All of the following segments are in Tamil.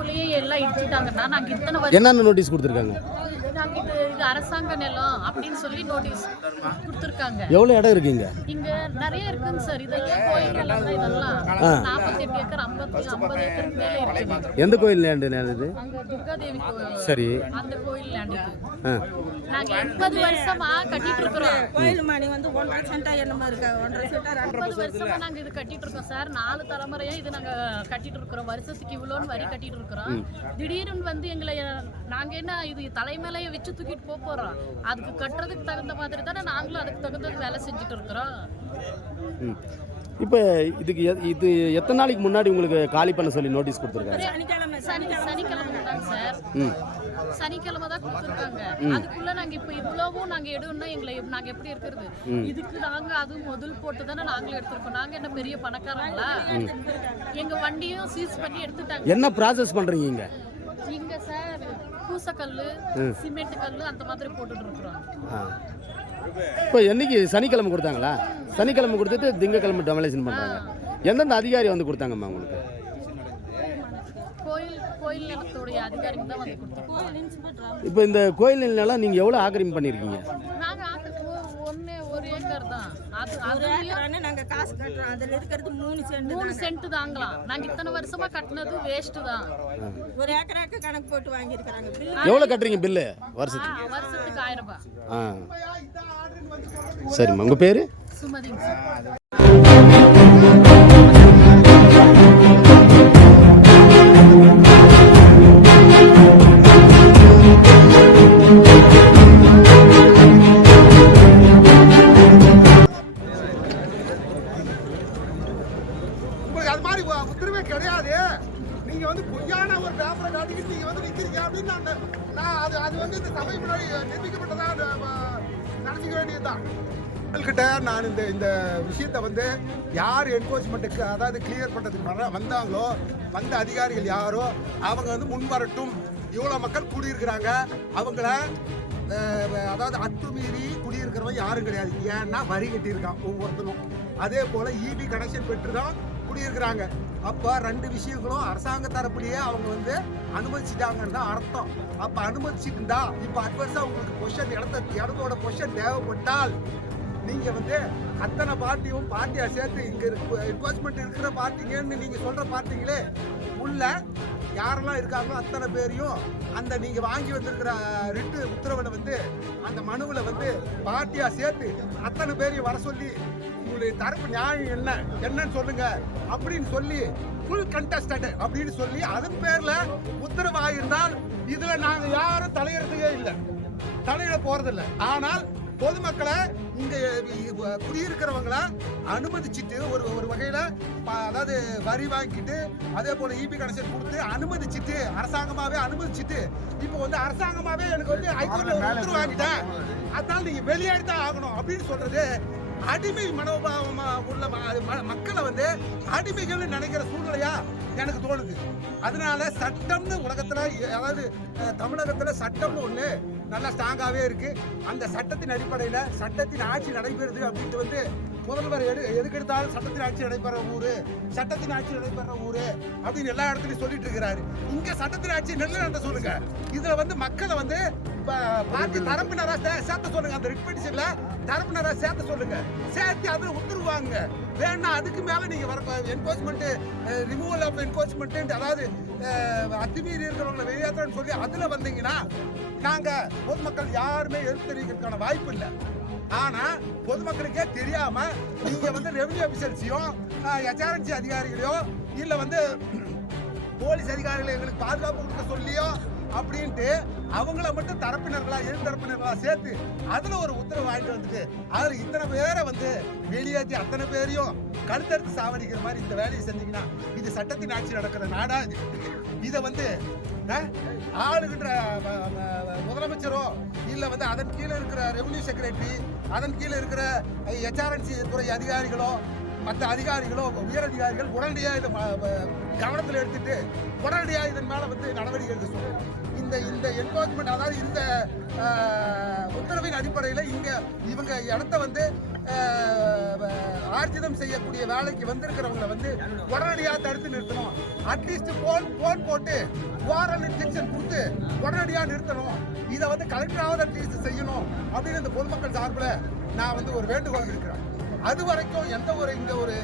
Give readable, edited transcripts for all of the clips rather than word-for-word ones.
அதுக்குள்ளேயே எல்லாம் இடிச்சுட்டாங்கன்னா நாங்கள் இத்தனை வருஷம் என்னென்ன நோட்டீஸ் கொடுத்துருக்காங்க? நாங்கள் இது அரசாங்க நிலம் அப்படின்னு சொல்லி நோட்டீஸ் கொடுத்துருக்காங்க. எவ்வளோ இடம் இருக்குங்க? இங்கே நிறைய இருக்குங்க சார். இதெல்லாம் கோயில் நிலம் தான். இதெல்லாம் 48 ஏக்கர் 50 ஏக்கருக்கு மேலே இருக்குது. எந்த கோயில் லேண்டு இது? அங்கே துர்காதேவி கோயில். சரி, அந்த கோயில் லேண்டு நாங்கள் 80 வருஷமா கட்டிட்டு இருக்கிறோம். கோயில் மணி வந்து 1.5 சென்டா என்னமா இருக்கு? 1.5 சென்டா 80 வருஷமா நாங்கள் இது கட்டிட்டு இருக்கோம் சார். 4 தலைமுறையா இது நாங்கள் கட்டிட்டு இருக்கிறோம். வருஷத்துக்கு இவ்வளோன்னு வரி கட்டிட்டு இருக்கிறோம். திடீர்னு வந்து எங்களை நாங்கள் என்ன இது தலைமையிலையே வச்சு தூக்கிட்டு போறோம். அதுக்கு கட்டுறதுக்கு தகுந்த மாதிரி தானே நாங்களும் அதுக்கு தகுந்த வேலை செஞ்சுட்டு இருக்கிறோம். இப்போ இது எத்தனை நாளைக்கு முன்னாடி உங்களுக்கு காலி பண்ண சொல்லி நோட்டீஸ் கொடுத்துருக்காங்க? சனிக்கிழமை தாங்க சார். சனிக்கிழமை தான் கொடுத்துருக்காங்க. அதுக்குள்ள நாங்க இப்ப இவ்வளவும் நாங்க எடுன்னா எங்களை நாங்க எப்படி இருக்கிறது? இதுக்கு நாங்க அது முதல் போட்டு தானே நாங்களும் எடுத்திருக்கோம். நாங்க என்ன பெரிய பணக்காரங்களா? எங்க வண்டியும் சீஸ் பண்ணி எடுத்துட்டாங்க. என்ன ப்ராசஸ் பண்றீங்க இங்க சார்? பூசக்கல்லு, சிமெண்ட் கல்லு அந்த மாதிரி போட்டுட்டு இருக்கிறோம். இப்போ என்னைக்கு சனிக்கிழமை கொடுத்தாங்களா? சனிக்கிழமை கொடுத்துட்டு திங்கக்கிழமை டெமலேஷன் பண்ணுறாங்க. எந்தெந்த அதிகாரி வந்து கொடுத்தாங்கம்மா உங்களுக்கு? கோயில் நிலத்துடைய அதிகாரிங்க தான் வந்து கொடுத்தாங்க. இப்போ இந்த கோயில் நிலம் நீங்கள் எவ்வளோ ஆக்கிரமிப்பு பண்ணியிருக்கீங்க? நாங்கள் ஒரு ஏக்கர் தான். நாங்க காசு கட்டுறோம். அதுல இருக்கிறது 3 சென்ட் தாங்கலாம். நாங்க இத்தனை வருஷமா கட்டினது வேஸ்ட் தான். ஒரு ஏக்கராக்கு கணக்கு போட்டு வாங்கி இருக்காங்க. எவ்வளவு கட்டுறீங்க பில்லு வருஷத்துக்கு? 1000 ரூபாய். சரிம்மா, உங்க பேரு? சுமதிங்க சார். அது மாதிரி உத்தரவே கிடையாது. நீங்க வந்து பொய்யான ஒரு பேப்பரை காட்டிக்கிட்டு நீங்க வந்து நிக்கிறீங்க அப்படின்னு நான் அது வந்து இந்த சபை முன்னாடி நிரூபிக்கப்பட்டதா நினைச்சிக்க வேண்டியதுதான். கிட்ட நான் இந்த விஷயத்தை வந்து யார் என்ஃபோர்ஸ்மெண்ட்டுக்கு அதாவது கிளியர் பண்ணுறதுக்கு வந்தாங்களோ, வந்த அதிகாரிகள் யாரோ அவங்க வந்து முன் வரட்டும். இவ்வளோ மக்கள் கூடியிருக்கிறாங்க. அவங்கள அதாவது அத்துமீறி குடியிருக்கிறவங்க யாரும் கிடையாது. ஏன்னா வரி கட்டியிருக்கான் ஒவ்வொருத்தரும். அதே போல் இபி கனெக்ஷன் பெற்று தான் குடியிருக்கிறாங்க. அப்போ 2 விஷயங்களும் அரசாங்க தரப்புலேயே அவங்க வந்து அனுமதிச்சிட்டாங்கன்னு தான் அர்த்தம். அப்போ அனுமதிச்சுட்டுண்டா இப்போ அட்வான்ஸாக உங்களுக்கு பொசிஷன் இடத்தோட பொசிஷன் தேவைப்பட்டால் நீங்கள் வந்து அத்தனை பார்ட்டியாக சேர்த்து இங்கே என்ஃபோர்ஸ்மெண்ட் இருக்கிற பார்ட்டிங்கன்னு நீங்கள் சொல்கிற பார்ட்டிங்களே உள்ள யாரெல்லாம் இருக்காங்களோ அத்தனை பேரையும் அந்த நீங்கள் வாங்கி வந்திருக்கிற ரிட்டு உத்தரவில் வந்து அந்த மனுவில் வந்து பார்ட்டியாக சேர்த்து அத்தனை பேரையும் வர சொல்லி உங்களுடைய தரப்பு நியாயம் என்னன்னு சொல்லுங்க அப்படின்னு சொல்லி ஃபுல் கண்டஸ்டட் அப்படின்னு சொல்லி அதன் பேர்ல உத்தரவு ஆகியிருந்தால் இதுல நாங்க யாரும் தலையிடறதுக்கே இல்லை, தலையிட போறதில்லை. ஆனால் பொதுமக்களை இங்க குடியிருக்கிறவங்கள அனுமதிச்சுட்டு ஒரு வகையில அதாவது வரி வாங்கிட்டு அதே போல இபி கனெக்ஷன் கொடுத்து அனுமதிச்சுட்டு அரசாங்கமாவே அனுமதிச்சுட்டு இப்போ வந்து அரசாங்கமாவே எனக்கு வந்து ஹைகோர்ட்ல உத்தரவு வாங்கிட்டேன், அதனால நீங்க வெளியேறிதான் ஆகணும் அப்படின்னு சொல்றது அடிமை மனோபாவமா உள்ள மக்களை வந்து அடிமைகள் நினைக்கிற சூழ்நிலையா எனக்கு தோணுது. அதனால சட்டம்னு உலகத்துல அதாவது தமிழகத்துல சட்டம்னு ஒண்ணு நல்லா ஸ்ட்ராங்காவே இருக்கு. அந்த சட்டத்தின் அடிப்படையில சட்டத்தின் ஆட்சி நடைபெறுது அப்படின்ட்டு வந்து முதல்வர் எதுக்கு எடுத்தாலும் சட்டத்தின் ஆட்சி நடைபெற ஊரு, சட்டத்தின் ஆட்சி நடைபெற ஊரு அப்படின்னு எல்லா இடத்துலயும் சொல்லிட்டு இருக்கிறாரு. இங்க சட்டத்தின் ஆட்சி நிலைநாட்ட சொல்லுங்க. இதுல வந்து மக்களை வந்து பார்ட்டி தரப்பினரா சேர்த்த சொல்லுங்க. அந்த ரிட் பெட்டிஷன்ல தரப்பினரா சேர்த்த சொல்லுங்க. சேர்த்து அதுல உத்தரவு வாங்க. வேணா அதுக்கு மேல நீங்க வர என்ஃபோர்ஸ்மெண்ட் ரிமூவல் ஆஃப் என்ஃபோர்ஸ்மெண்ட் அதாவது அத்துமீறி இருக்கிறவங்களை வெளியேற்றன்னு சொல்லி அதுல வந்தீங்கன்னா நாங்க பொதுமக்கள் யாருமே எடுத்து தெரிவிக்கிறதுக்கான வாய்ப்பு இல்லை. ஆனா பொதுமக்களுக்கே தெரியாம நீங்க வந்து ரெவன்யூ ஆபீசர்ஸையும் HRNC அதிகாரிகளையோ இல்ல வந்து போலீஸ் அதிகாரிகளை எங்களுக்கு பாதுகாப்பு கொடுக்க சொல்லியோ அப்படின்ட்டு அவங்கள மட்டும் தரப்பினர்களா எதிர்த்தரப்பினர்களா சேர்த்து அதுல ஒரு உத்தரவு வாங்கிட்டு வந்துட்டு அதுல இத்தனை பேரை வந்து வெளியேற்றி அத்தனை பேரையும் கழுத்தறுத்து சாவடிக்கிற மாதிரி இந்த வேலையை செஞ்சீங்கன்னா இது சட்டத்தின் ஆட்சி நடக்கிற நாடா? இதை வந்து ஆளுகின்ற முதலமைச்சரோ இல்ல வந்து அதன் கீழே இருக்கிற ரெவன்யூ செக்ரட்டரி அதன் கீழே இருக்கிற HRNC துறை அதிகாரிகளோ மற்ற அதிகாரிகளோ உயர் அதிகாரிகள் உடனடியாக இதை கவனத்தில் எடுத்துட்டு உடனடியாக இதன் மேல வந்து நடவடிக்கை எடுக்க சொல்லுங்க. இந்த என்ஃபோர்ஸ்மெண்ட் அதாவது இந்த உத்தரவின் அடிப்படையில் இவங்க இடத்த வந்து ஆர்ஜிதம் செய்யக்கூடிய வேலைக்கு வந்திருக்கிறவங்களை வந்து உடனடியாக தடுத்து நிறுத்தணும். அட்லீஸ்ட் போன் போட்டு வாரல் இன்ஜெக்ஷன் கொடுத்து உடனடியாக நிறுத்தணும். இதை வந்து கலெக்டராவது அட்லீஸ்ட் செய்யணும் அப்படின்னு இந்த பொதுமக்கள் சார்பில் நான் வந்து ஒரு வேண்டுகோள் இருக்கிறேன். அது வரைக்கும் எந்த ஒரு இங்கே ஒரு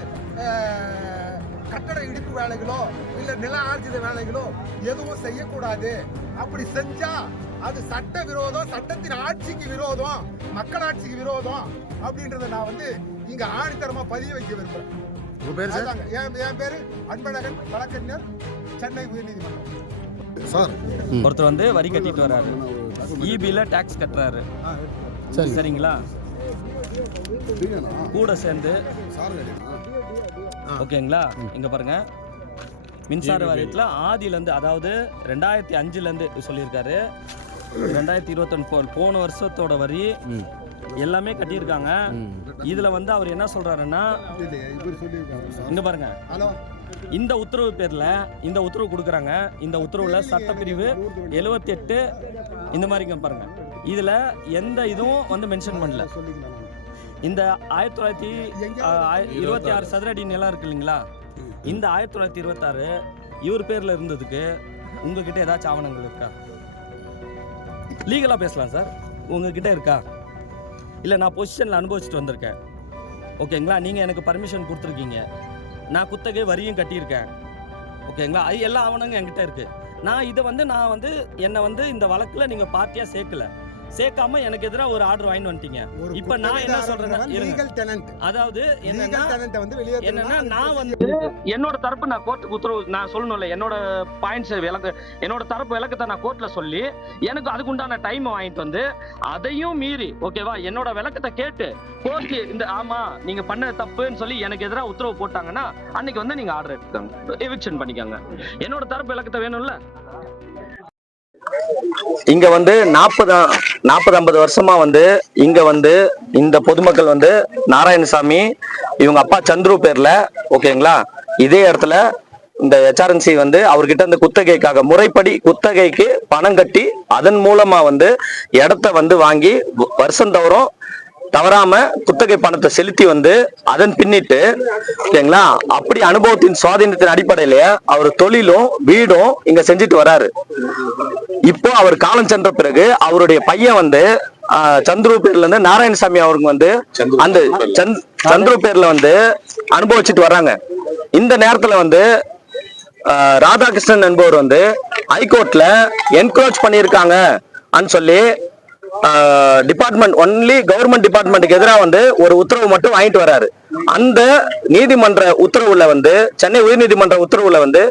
கட்டட இடிப்பு வேலைகளோ இல்லை நில ஆர்ஜித வேலைகளோ எதுவும் செய்யக்கூடாது. அப்படி செஞ்சா அது சட்ட விரோதம், சட்டத்தின் ஆட்சிக்கு விரோதம், மக்களாட்சிக்கு விரோதம் அப்படின்றத நான் வந்து இங்க ஆணித்தரமா பதிய வைக்க விரும்புறேன். என் பேரு அன்பழகன், வழக்கறிஞர், சென்னை உயர்நீதிமன்றம். சார், ஒருத்தர் வந்து வரி கட்டிட்டு வர்றாரு, இபில டாக்ஸ் கட்டுறாரு, சரிங்களா? கூட சேர்ந்து ஓகேங்களா? இங்க பாருங்க, மின்சார வாரியத்தில் ஆதியிலேருந்து, அதாவது 2005லேருந்து சொல்லியிருக்காரு, 2021 போன வருஷத்தோட வரி எல்லாமே கட்டியிருக்காங்க. இதுல வந்து அவர் என்ன சொல்றாருன்னா, இங்க பாருங்க, இந்த உத்தரவு பேர்ல இந்த உத்தரவு கொடுக்குறாங்க. இந்த உத்தரவுல சட்டப்பிரிவு 78 இந்த மாதிரி பாருங்க, இதுல எந்த இதுவும் வந்து மென்ஷன் பண்ணல. இந்த 1926 சதுர அடி நிலம் இருக்கு இல்லைங்களா, இந்த 1926 இவர் பேர்ல இருந்ததுக்கு உங்ககிட்ட ஏதாச்சும் ஆவணங்கள் இருக்கா? லீகலா பேசலாம் சார், உங்ககிட்ட இருக்கா? இல்லை நான் பொசிஷனில் அனுபவிச்சுட்டு வந்திருக்கேன், ஓகேங்களா? நீங்கள் எனக்கு பர்மிஷன் கொடுத்துருக்கீங்க, நான் குத்தகை வரியும் கட்டியிருக்கேன், ஓகேங்களா? அது எல்லா ஆவணங்களும் என்கிட்ட இருக்குது. நான் வந்து என்னை வந்து இந்த வழக்கில் நீங்கள் பார்ட்டியாக சேர்க்காம எனக்கு எதிராக ஒரு ஆர்டர் வாங்கி வந்துட்டீங்க. இப்போ நான் என்ன சொல்றேன், அதாவது என்னன்னா நான் வந்து என்னோட தரப்பு நான் கோர்ட்டுக்கு உத்தரவு நான் சொல்லணும்ல, என்னோட பாயிண்ட்ஸ் என்னோட தரப்பு விளக்கத்தை நான் கோர்ட்ல சொல்லி எனக்கு அதுக்குண்டான டைம் வாங்கிட்டு வந்து அதையும் மீறி, ஓகேவா, என்னோட விளக்கத்தை கேட்டு கோர்ட்டு இந்த ஆமா நீங்க பண்ண தப்புன்னு சொல்லி எனக்கு எதிராக உத்தரவு போட்டாங்கன்னா அன்னைக்கு வந்து நீங்க ஆர்டர் எடுத்துக்கோங்க, எவிக்ஷன் பண்ணிக்கோங்க. என்னோட தரப்பு விளக்கத்தை வேணும்ல. இங்க வந்து 40-50 வருஷமா வந்து இங்க வந்து இந்த பொதுமக்கள் வந்து நாராயணசாமி இவங்க அப்பா சந்துரு பேர்ல, ஓகேங்களா, இதே இடத்துல இந்த HRNC வந்து அவர்கிட்ட இந்த குத்தகைக்காக முறைப்படி குத்தகைக்கு பணம் கட்டி அதன் மூலமா வந்து இடத்த வந்து வாங்கி வருஷந்தோறும் தவறாம குத்தகை பணத்தை செலுத்தி வந்து அதன் பின்னிட்டு, ஓகேங்களா, அப்படி அனுபவத்தின் சுவாதீனத்தின் அடிப்படையில அவர் தொழிலும் வீடும் இங்க செஞ்சுட்டு வராரு. இப்போ அவர் காலம் சென்ற பிறகு அவருடைய பையன் வந்து சந்துரு பேர்ல இருந்து நாராயணசாமி அவருக்கு வந்து அந்த சந்துரு பேர்ல வந்து அனுபவிச்சுட்டு வர்றாங்க. இந்த நேரத்துல வந்து ராதாகிருஷ்ணன் என்பவர் வந்து ஹைகோர்ட்ல என்க்ரோச் பண்ணியிருக்காங்க சொல்லி டிபார்ட்மெண்ட் ஒன்லி கவர்மெண்ட் டிபார்ட்மெண்ட்டுக்கு எதிராக வந்து ஒரு உத்தரவு மட்டும் வாங்கிட்டு வராரு. அந்த நீதிமன்ற உத்தரவுல வந்து சென்னை உயர்நீதிமன்ற உத்தரவுல வந்து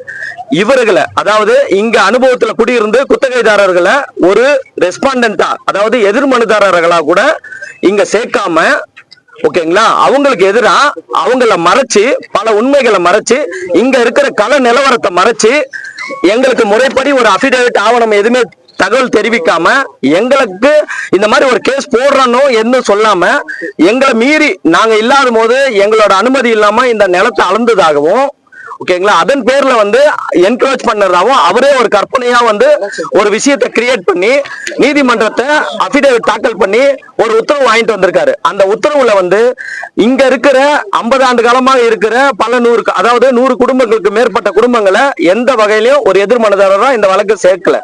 இவர்களை, அதாவது இங்க அனுபவத்துல குடியிருந்து குத்தகைதாரர்களை ஒரு ரெஸ்பாண்டன்டா, அதாவது எதிர் மனுதாரர்களா கூட இங்க சேர்க்காம, ஓகேங்களா, அவங்களுக்கு எதிராக அவங்கள மறைச்சு பல உண்மைகளை மறைச்சு இங்க இருக்கிற கள நிலவரத்தை மறைச்சு எங்களுக்கு முறைப்படி ஒரு அபிடேவிட் ஆவணம் எதுவுமே தகவல் தெரிவிக்காம எங்களுக்கு இந்த மாதிரி ஒரு கேஸ் போடுறனோ என்ன சொல்லாம எங்களை மீறி நாங்க இல்லாத போது எங்களோட அனுமதி இல்லாம இந்த நிலத்தை அளந்ததாகவும், ஓகேங்களா, அதன் பேர்ல வந்து என்கரேஜ் பண்ணதாகவும் அவரே ஒரு கற்பனையா வந்து ஒரு விஷயத்தை கிரியேட் பண்ணி நீதிமன்றத்தை அபிடேவிட் தாக்கல் பண்ணி ஒரு உத்தரவு வாங்கிட்டு வந்திருக்காரு. அந்த உத்தரவுல வந்து இங்க இருக்கிற 50 ஆண்டு காலமாக இருக்கிற பல 100, அதாவது 100 குடும்பங்களுக்கு மேற்பட்ட குடும்பங்களை எந்த வகையிலையும் ஒரு எதிர் மனுதாரரா இந்த வழக்கு சேர்க்கல.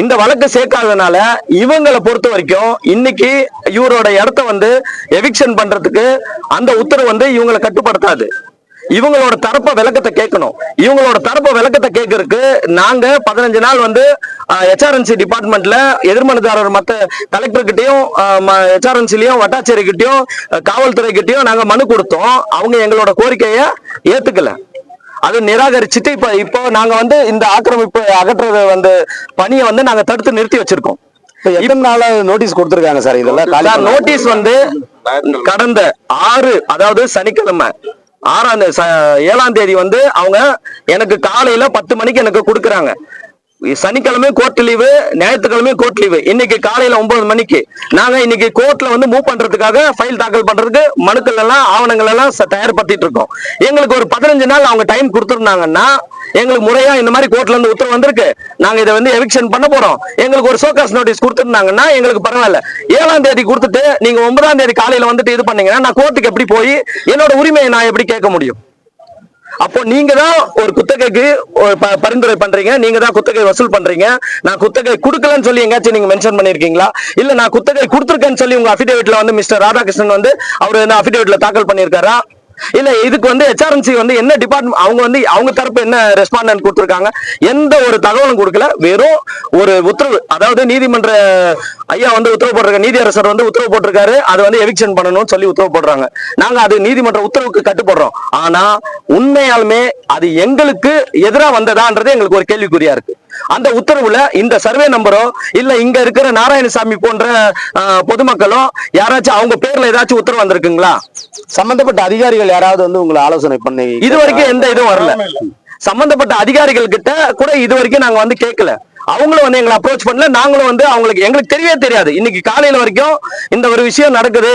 இந்த வழக்கு சேர்க்காதனால இவங்களை பொறுத்த வரைக்கும் இன்னைக்கு இவரோட இடத்த வந்து எவிக்ஷன் பண்றதுக்கு அந்த உத்தரவு வந்து இவங்களை கட்டுப்படுத்தாது. இவங்களோட தரப்ப விளக்கத்தை கேட்கணும். இவங்களோட தரப்ப விளக்கத்தை கேட்கறதுக்கு நாங்க 15 நாள் வந்து HRNC டிபார்ட்மெண்ட்ல எதிர்மனுதாரர் மற்ற கலெக்டர் கிட்டையும் HRNCலயும் வட்டாட்சியர் கிட்டையும் காவல்துறை கிட்டையும் நாங்க மனு கொடுத்தோம். அவங்க எங்களோட கோரிக்கையை ஏத்துக்கல, அது நிராகரிச்சுட்டு இப்போ நாங்க வந்து இந்த ஆக்கிரமிப்பு அகற்றுறது வந்து பணியை வந்து நாங்க தடுத்து நிறுத்தி வச்சிருக்கோம். எத்தனை நாளா நோட்டீஸ் கொடுத்திருக்காங்க சார்? இதெல்லாம் நோட்டீஸ் வந்து கடந்த 6, அதாவது சனிக்கிழமை 7ஆம் தேதி வந்து அவங்க எனக்கு காலையில 10 மணிக்கு எனக்கு கொடுக்குறாங்க. சனிக்கிழமை கோர்ட் லீவு, ஞாயிற்றுக்கிழமை கோர்ட் லீவு. இன்னைக்கு காலையில 9 மணிக்கு நாங்க இன்னைக்கு கோர்ட்ல வந்து மூவ் பண்றதுக்காக ஃபைல் தாக்கல் பண்றதுக்கு மனுக்கள் எல்லாம் ஆவணங்கள் எல்லாம் தயார்படுத்திட்டு இருக்கோம். எங்களுக்கு ஒரு 15 நாள் அவங்க டைம் கொடுத்துருந்தாங்கன்னா எங்களுக்கு முறையா இந்த மாதிரி கோர்ட்ல இருந்து உத்தரவு வந்திருக்கு, நாங்க இதை வந்து எவிக்ஷன் பண்ண போறோம், எங்களுக்கு ஒரு சோகாஸ் நோட்டீஸ் கொடுத்துருந்தாங்கன்னா எங்களுக்கு பரவாயில்ல. 7ஆம் தேதி கொடுத்துட்டு நீங்க 9ஆம் தேதி காலையில வந்துட்டு இது பண்ணீங்கன்னா நான் கோர்ட்டுக்கு எப்படி போய் என்னோட உரிமையை நான் எப்படி கேட்க முடியும்? அப்போ நீங்க தான் ஒரு குத்தகைக்கு பரிந்துரை பண்றீங்க, நீங்க தான் குத்தகை வசூல் பண்றீங்க. நான் குத்தகை கொடுக்கலன்னு சொல்லி எங்காச்சும் நீங்க மென்ஷன் பண்ணிருக்கீங்களா? இல்ல நான் குத்தகை கொடுத்துருக்கேன்னு சொல்லி உங்க அபிடேவிட்ல வந்து மிஸ்டர் ராதாகிருஷ்ணன் வந்து அவர் வந்து அபிடேவிட்ல தாக்கல் பண்ணிருக்காரா? இல்ல இதுக்கு வந்து HRNC வந்து என்ன டிபார்ட்மெண்ட் அவங்க வந்து அவங்க தரப்பு என்ன ரெஸ்பாண்டன்ட் கொடுத்திருக்காங்க? எந்த ஒரு தகவலும் கொடுக்கல. வெறும் ஒரு உத்தரவு, அதாவது நீதிமன்ற ஐயா வந்து உத்தரவு போட்டிருக்காரு, நீதியரசர் வந்து உத்தரவு போட்டிருக்காரு, அது வந்து எவிக்ஷன் பண்ணணும்னு சொல்லி உத்தரவு போடுறாங்க. நாங்க அது நீதிமன்ற உத்தரவுக்கு கட்டுப்படுறோம். ஆனா உண்மையாலுமே அது எங்களுக்கு எதிராக வந்ததான்றது எங்களுக்கு ஒரு கேள்விக்குறியா இருக்கு. அந்த உத்தரவுல இந்த சர்வே நம்பரோ இல்ல இங்க இருக்கிற நாராயணசாமி போன்ற பொதுமக்களோ யாராச்சும் அவங்க பேர்ல ஏதாச்சும் உத்தரவு வந்திருக்குங்களா? சம்பந்தப்பட்ட அதிகாரிகள் யாராவது வந்து உங்களை ஆலோசனை பண்ணி? இது வரைக்கும் எந்த இதுவும் வரல. சம்பந்தப்பட்ட அதிகாரிகள் கிட்ட கூட இது வரைக்கும் நாங்க வந்து கேட்கல. அவங்களும் வந்து எங்களை அப்ரோச் பண்ணல. நாங்களும் வந்து எங்களுக்கு தெரியவே தெரியாது. இன்னைக்கு காலையில வரைக்கும் இந்த ஒரு விஷயம் நடக்குது,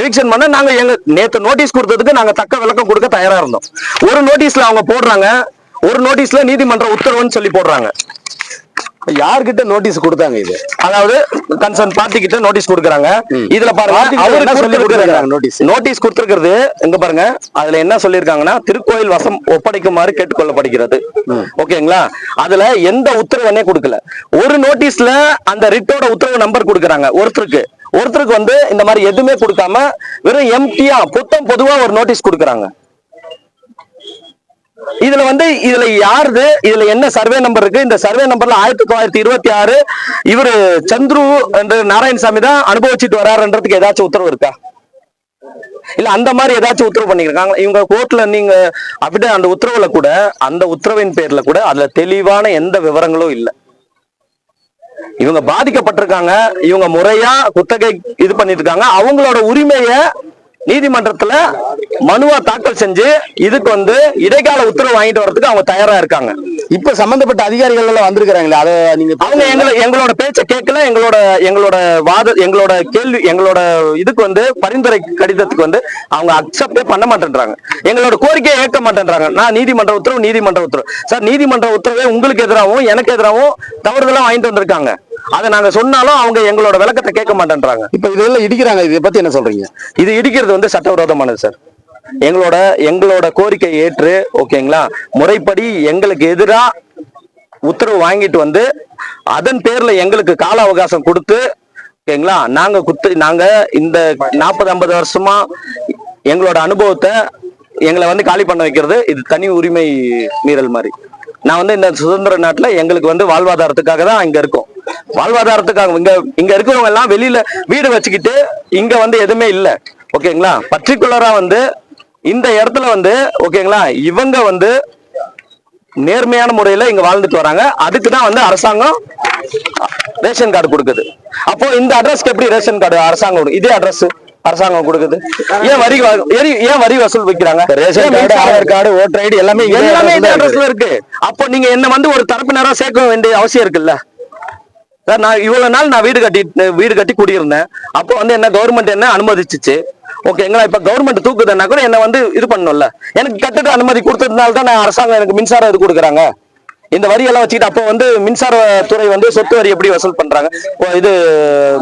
எவிக்ஷன் பண்ண நாங்க நேத்து நோட்டீஸ் கொடுத்ததுக்கு நாங்க தக்க விளக்கம் கொடுக்க தயாரா இருந்தோம். ஒரு நோட்டீஸ்ல அவங்க போடுறாங்க, ஒரு நோட்டீஸ்ல நீதிமன்ற உத்தரவுன்னு சொல்லி போடுறாங்க. யார்கிட்ட நோட்டீஸ் கொடுத்தாங்க? இது அதாவது கன்சர்ன் பார்ட்டி கிட்ட நோட்டீஸ் கொடுக்குறாங்க. இதுல பாருங்க நோட்டீஸ் கொடுத்திருக்கிறது இங்க பாருங்க. அதுல என்ன சொல்லிருக்காங்கன்னா திருக்கோயில் வசம் ஒப்படைக்குமாறு கேட்டுக்கொள்ளப்படுகிறது. ஓகேங்களா? அதுல எந்த உத்தரவுனே கொடுக்கல. ஒரு நோட்டீஸ்ல அந்த ரிட்டோட உத்தரவு நம்பர் கொடுக்குறாங்க. ஒருத்தருக்கு வந்து இந்த மாதிரி எதுவுமே கொடுக்காம வெறும் எம்டியா பொதுவா ஒரு நோட்டீஸ் கொடுக்குறாங்க. இதுல வந்து இதுல யாருது, இதுல என்ன சர்வே நம்பர் இருக்கு? இந்த சர்வே நம்பர்ல 1926 இவரு சந்துரு என்ற நாராயணசாமி தான் அனுபவிச்சுட்டு வராருன்றதுக்கு ஏதாச்சும் உத்தரவு இருக்கா? இல்ல அந்த மாதிரி ஏதாச்சும் உத்தரவு பண்ணிருக்காங்க இவங்க கோர்ட்ல? நீங்க அப்படியே அந்த உத்தரவுல கூட, அந்த உத்தரவின் பேர்ல கூட அதுல தெளிவான எந்த விவரங்களும் இல்ல. இவங்க பாதிக்கப்பட்டிருக்காங்க, இவங்க முறையா குத்தகை இது பண்ணிட்டு இருக்காங்க. அவங்களோட உரிமைய நீதிமன்றத்துல மனுவா தாக்கல் செஞ்சு இதுக்கு வந்து இடைக்கால உத்தரவு வாங்கிட்டு வரதுக்கு அவங்க தயாரா இருக்காங்க. இப்ப சம்பந்தப்பட்ட அதிகாரிகள் எல்லாம் வந்திருக்காங்களே, அதை நீங்க அவங்க எங்களோட பேச்ச கேட்கல. எங்களோட கேள்வி, எங்களோட இதுக்கு வந்து பரிந்துரை கடிதத்துக்கு வந்து அவங்க அக்செப்டே பண்ண மாட்டேன்றாங்க. எங்களோட கோரிக்கையை ஏற்க மாட்டேன்றாங்க. நான் நீதிமன்ற உத்தரவு சார், நீதிமன்ற உத்தரவே உங்களுக்கு எதிராகவும் எனக்கு எதிராகவும் தவறுதெல்லாம் வாங்கிட்டு வந்திருக்காங்க. அதை நாங்க சொன்னாலும் அவங்க எங்களோட விளக்கத்தை கேட்க மாட்டேன்றாங்க. இப்ப இதெல்லாம் இடிக்கிறாங்க. இதை பத்தி என்ன சொல்றீங்க? இது இடிக்கிறது வந்து சட்டவிரோதமானது சார். எங்களோட கோரிக்கை ஏற்று ஓகேங்களா, முறைப்படி எங்களுக்கு எதிரா உத்தரவு வாங்கிட்டு வந்து அதன் பேர்ல எங்களுக்கு கால அவகாசம் கொடுத்து ஓகேங்களா, நாங்க இந்த 40-50 வருஷமா எங்களோட அனுபவத்தை எங்களை வந்து காலி பண்ண வைக்கிறது இது தனி உரிமை மீறல் மாதிரி. நான் வந்து இந்த சுதந்திர நாட்டுல எங்களுக்கு வந்து வாழ்வாதாரத்துக்காக தான் இங்க இருக்கோம். வாழ்வாதாரத்துக்காக இங்க இருக்கிறவங்க எல்லாம் வெளியில வீடு வச்சுக்கிட்டு இங்க வந்து எதுவுமே இல்லை ஓகேங்களா. பர்டிகுலரா வந்து இந்த இடத்துல வந்து ஓகேங்களா இவங்க வந்து நேர்மையான முறையில இங்க வாழ்ந்துட்டு வராங்க. அதுக்குதான் வந்து அரசாங்கம் ரேஷன் கார்டு கொடுக்குது. அப்போ இந்த அட்ரஸ்க்கு எப்படி ரேஷன் கார்டு அரசாங்கம் இதே அட்ரஸ் அரசாங்கம் கொடுக்குது? ஏன் வரி வசூல் வைக்கிறாங்க? Ration card, Aadhaar card, voter ID எல்லாமே இந்த அட்ரஸ்ல இருக்கு. அப்போ நீங்க என்ன வந்து ஒரு தரப்பினரா சேர்க்க வேண்டிய அவசியம் இருக்குல்ல சார்? நான் இவ்வளவு நாள் நான் வீடு கட்டி குடியிருந்தேன். அப்போ வந்து என்ன கவர்மெண்ட் என்ன அனுமதிச்சிச்சு ஓகேங்களா. இப்ப கவர்மெண்ட் தூக்குதுன்னா கூட என்ன வந்து இது பண்ணணும்ல. எனக்கு கட்டிட்டு அனுமதி கொடுத்ததுனால தான் நான் அரசாங்கம் எனக்கு மின்சாரம் இது கொடுக்குறாங்க. இந்த வரி எல்லாம் வச்சுக்கிட்டு அப்போ வந்து மின்சாரத்துறை வந்து சொத்து வரி எப்படி வசூல் பண்றாங்க, இது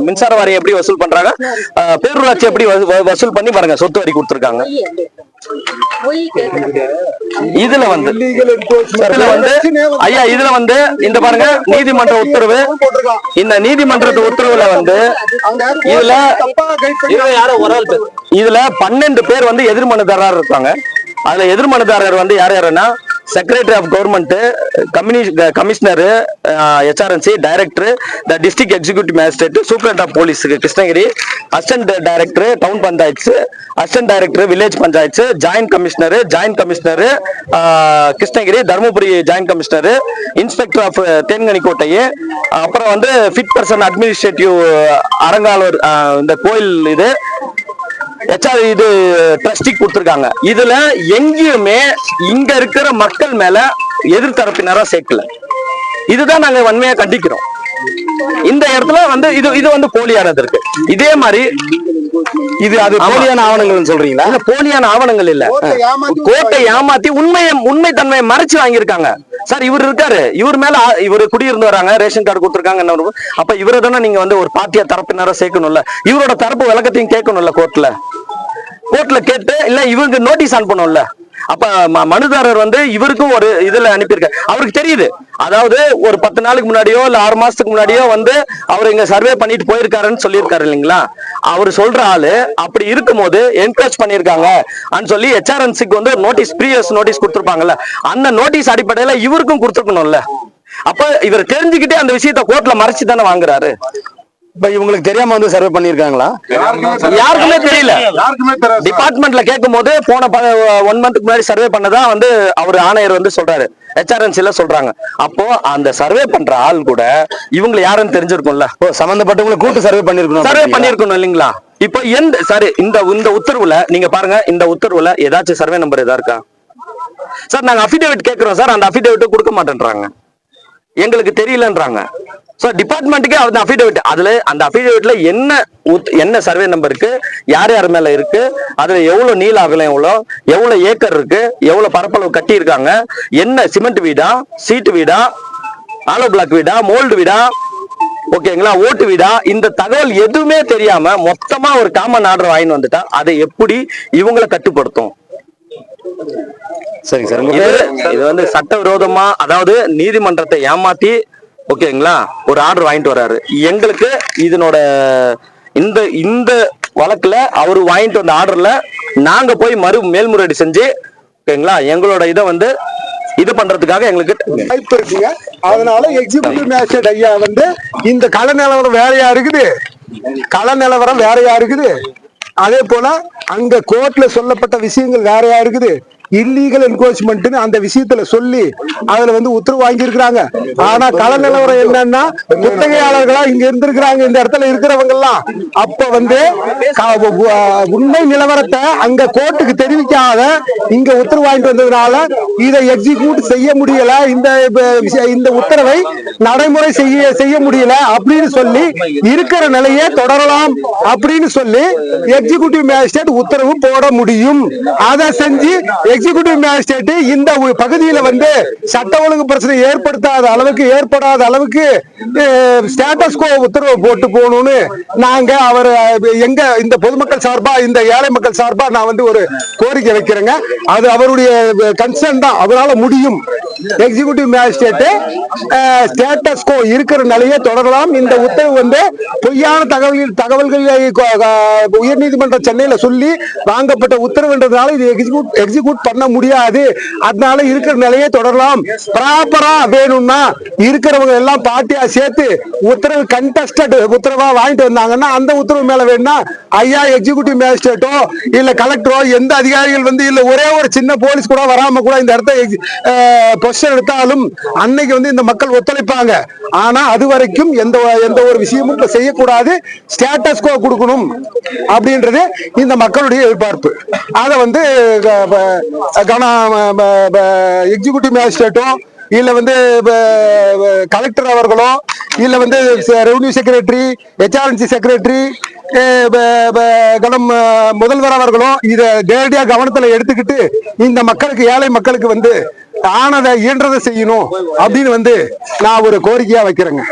மின்சார வாரியம் எப்படி வசூல் பண்றாங்க, பேரூராட்சி எப்படி வசூல் பண்ணி பாருங்க சொத்து வரி கொடுத்துருக்காங்க. இதுல வந்து ஐயா இதுல வந்து இந்த பாருங்க நீதிமன்ற உத்தரவு. இந்த நீதிமன்ற உத்தரவுல வந்து இதுல 12 பேர் வந்து எதிர்மனுதாரர் இருக்காங்க. அதுல எதிர்மனுதாரர் வந்து யாருன்னா secretary of government, commissioner, HRNC director, the district executive magistrate, superintendent of police Krishnagiri, assistant director town panchayat, assistant director village panchayat, joint commissioner Krishnagiri, Dharmapuri joint commissioner, inspector of Denkanikottai, அப்புறம் வந்து ஃபிட் பர்சன் அட்மினிஸ்ட்ரேட்டிவ் அரங்காலூர் இந்த கோயில் இது இது ட்ரஸ்டி கொடுத்திருக்காங்க. இதுல எங்கேயுமே இங்க இருக்கிற மக்கள் மேல எதிர்த்தரப்பினரா சேர்க்கல. இதுதான் நாங்க வன்மையா கண்டிக்கிறோம். இந்த இடத்துல வந்து இது வந்து போலியானது இருக்கு. இதே மாதிரி இது அது போலியான ஆவணங்கள் சொல்றீங்களா? இல்ல, போலியான ஆவணங்கள் இல்ல, கோட்டை ஏமாத்தி உண்மை தன்மையை மறைச்சு வாங்கியிருக்காங்க சார். இவர் இருக்காரு, இவர் மேல இவர் குடியிருந்து வராங்க, ரேஷன் கார்டு கொடுத்துருக்காங்க. அப்ப இவரை தானே நீங்க வந்து ஒரு பார்ட்டியா தரப்பினரை சேர்க்கணும்ல, இவரோட தரப்பு விளக்கத்தையும் கேட்கணும்ல கோர்ட்ல கேட்டு, இல்ல இவருக்கு நோட்டீஸ் அனுப்பணும்ல. அப்ப மனுதாரர் வந்து இவருக்கும் ஒரு இதுல அனுப்பியிருக்காரு. அவருக்கு தெரியுது, அதாவது ஒரு 10 நாளுக்கு முன்னாடியோ இல்ல 6 மாசத்துக்கு முன்னாடியோ வந்து அவர் இங்க சர்வே பண்ணிட்டு போயிருக்காருன்னு சொல்லியிருக்காரு இல்லைங்களா. அவர் சொல்ற ஆளு அப்படி இருக்கும் போது என்கரேஜ் பண்ணிருக்காங்க சொல்லி HRNCக்கு வந்து நோட்டீஸ், ப்ரீவியஸ் நோட்டீஸ் கொடுத்துருப்பாங்கல்ல, அந்த நோட்டீஸ் அடிப்படையில இவருக்கும் கொடுத்துருக்கணும்ல. அப்ப இவர் தெரிஞ்சுக்கிட்டே அந்த விஷயத்த கோர்ட்ல மறைச்சு தானே வாங்குறாரு. இப்ப இவங்களுக்கு தெரியாம வந்து சர்வே பண்ணிருக்காங்களா? யாருக்குமே தெரியல. டிபார்ட்மெண்ட்ல கேட்கும் போது போன 1 மந்த்க்கு முன்னாடி சர்வே பண்ணதான் வந்து அவர் ஆணையர் வந்து சொல்றாரு, HRNCல சொல்றாங்க. அப்போ அந்த சர்வே பண்ற ஆள் கூட இவங்க யாருன்னு தெரிஞ்சிருக்கும்ல, சம்பந்தப்பட்டவங்களை கூட்டு சர்வே பண்ணிருக்கணும் இல்லைங்களா. இப்போ இந்த உத்தரவுல நீங்க பாருங்க, இந்த உத்தரவுல ஏதாச்சும் சர்வே நம்பர் ஏதா இருக்கா சார்? நாங்க அபிடேவிட் கேட்கிறோம் சார், அந்த அபிடேவிட் கொடுக்க மாட்டேன்றாங்க, எங்களுக்கு தெரியலன்றாங்க. சோ டிபார்ட்மெண்ட்டுக்கே அந்த அபிடேவிட், அதுல அந்த அபிடேவிட்ல என்ன சர்வே நம்பருக்கு, யார் யார் மேல இருக்கு, அதுல எவ்வளவு நீள அகலம், எவ்வளவு ஏக்கர் இருக்கு, எவ்வளவு பரப்பளவு கட்டி இருக்காங்க, என்ன சிமெண்ட் வீடா, சீட்டு வீடா, ஆலோ பிளாக் வீடா, மோல்டு வீடா, ஓகேங்களா, ஓட்டு வீடா, இந்த தகவல் எதுவுமே தெரியாம மொத்தமா ஒரு காமன் ஆர்டர் வாங்கிட்டு வந்துட்டா அதை எப்படி இவங்களை கட்டுப்படுத்தும்? சரிங்க சார். இது வந்து சட்டவிரோதமா, அதாவது நீதிமன்றத்தை ஏமாத்தி, ஓகேங்களா, ஒரு ஆர்டர் வாங்கிட்டு வர்றாரு. எங்களுக்கு இதனோட இந்த வழக்குல அவரு வாங்கிட்டு வந்த ஆர்டர்ல நாங்க போய் மேல்முறையீடு செஞ்சு, ஓகேங்களா, எங்களோட இதை வந்து இது பண்றதுக்காக எங்களுக்கு வாய்ப்பு இருக்குங்க. அதனால எக்ஸிகியூட்டிவ் மேஜிஸ்ட்ரேட் ஐயா வந்து இந்த கள நிலவரம் வேறையா இருக்குது, அதே போல அங்க கோர்ட்ல சொல்லப்பட்ட விஷயங்கள் வேறையா இருக்குது. இல்லீகல் என்கோச்மெண்ட் அந்த விஷயத்துல சொல்லி அதுல வந்து உத்தரவு வாங்கி இருக்கிறாங்க. ஆனா கள நிலவரம் என்னன்னா, குத்தகையாளர்களா இங்க இருந்திருக்கிறாங்க, இந்த இடத்துல இருக்கிறவங்க எல்லாம். அப்ப வந்து உண்மை நிலவரத்தை அங்க கோர்ட்டுக்கு தெரிவிக்காத இங்க உத்தரவு வாங்கிட்டு வந்ததுனால இதை எக்ஸிக்யூட் செய்ய முடியல, இந்த உத்தரவை நடைமுறை செய்ய முடியல அப்படின்னு சொல்லி இருக்கிற நிலையே தொடரலாம் அப்படின்னு சொல்லி எக்ஸிக்யூட்டிவ் மேஜிஸ்ட்ரேட் உத்தரவு போட முடியும். அதை செஞ்சு எக்ஸிகியூட்டிவ் மேஜிஸ்ட்ரேட் இந்த பகுதியில வந்து சட்ட ஒழுங்கு பிரச்சனை ஏற்படாத அளவுக்கு ஸ்டேட்டஸ் கோ உத்தரவு போட்டு போகணும்னு நாங்க அவர் எங்க இந்த பொதுமக்கள் சார்பா, இந்த ஏழை மக்கள் சார்பா நான் வந்து ஒரு கோரிக்கை வைக்கிறேங்க. அது அவருடைய கன்சர்ன் தான், அவரால முடியும். எக்ஸிகியூட்டிவ் மேஜிஸ்ட்ரேட் ஸ்டேட்டஸ் கோ இருக்கிற நிலையை தொடரலாம். இந்த உத்தரவு வந்து பொய்யான தகவல்களை உயர்நீதிமன்றம் சென்னையில சொல்லி வாங்கப்பட்ட உத்தரவுன்றதுனால இது எக்ஸிக்யூட் பண்ண முடியாது. அதனால இருக்கிற நிலையை தொடரலாம். ப்ராப்பரா வேணும்னா இருக்கிறவங்க எல்லாம் பார்ட்டியா சேர்த்து உத்தரவு கண்டஸ்டட் உத்தரவா வாங்கிட்டு வந்தாங்கன்னா அந்த உத்தரவு மேல வேணும்னா ஐயா எக்ஸிக்யூட்டிவ் மேஜிஸ்ட்ரேட்டோ இல்ல கலெக்டரோ எந்த அதிகாரிகள் வந்து இல்ல ஒரே ஒரு சின்ன போலீஸ் கூட வராம கூட இந்த இடத்த பொசிஷன் எடுத்தாலும் அன்னைக்கு வந்து இந்த மக்கள் ஒத்துழைப்பாங்க. ஆனா அது வரைக்கும் எந்த ஒரு விஷயமும் செய்யக்கூடாது, ஸ்டேட்டஸ் கோ கொடுக்கணும் அப்படின்றது இந்த மக்களுடைய எதிர்பார்ப்பு. அதை வந்து எக்ஸிகியூட்டிவ் மேஜிஸ்ட்ரேட்டோ இல்ல வந்து கலெக்டர் அவர்களோ இல்ல வந்து ரெவன்யூ செக்ரட்டரி, HRNC செக்ரட்டரி, முதல்வர் அவர்களோ இதை நேரடியா கவனத்துல எடுத்துக்கிட்டு இந்த மக்களுக்கு, ஏழை மக்களுக்கு வந்து ஆனதை இயன்றதை செய்யணும் அப்படின்னு வந்து நான் ஒரு கோரிக்கையா வைக்கிறேங்க.